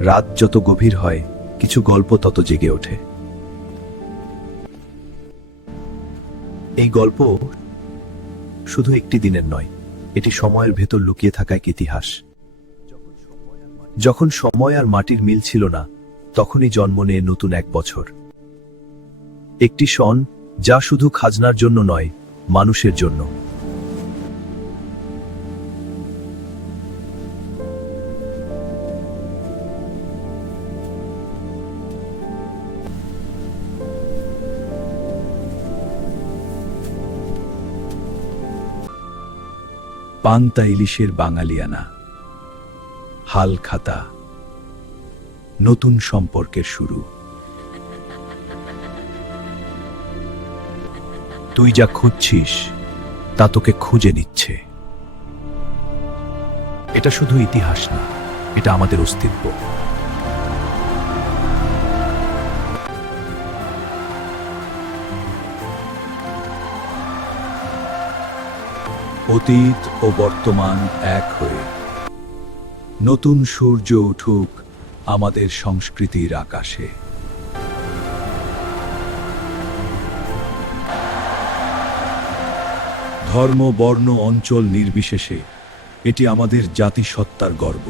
রাত যত গভীর হয় কিছু গল্প তত জেগে ওঠে। এই গল্প শুধু একটি দিনের নয়, এটি সময়ের ভেতর লুকিয়ে থাকা এক ইতিহাস। যখন সময় আর মাটির মিল ছিল না, তখনই জন্ম নেয় নতুন এক বছর। একটি সন যা শুধু খাজনার জন্য নয়, মানুষের জন্য। পান্তা ইলিশের বাঙালিয়ানা, হালখাতা, নতুন সম্পর্কের শুরু। তুই যা খুঁজছিস তা তোকে খুঁজে নিচ্ছে। এটা শুধু ইতিহাস না, এটা আমাদের অস্তিত্ব। অতীত ও বর্তমান এক হয়ে নতুন সূর্য উঠুক আমাদের সংস্কৃতির আকাশে। ধর্ম, বর্ণ, অঞ্চল নির্বিশেষে এটি আমাদের জাতিসত্তার গর্ব।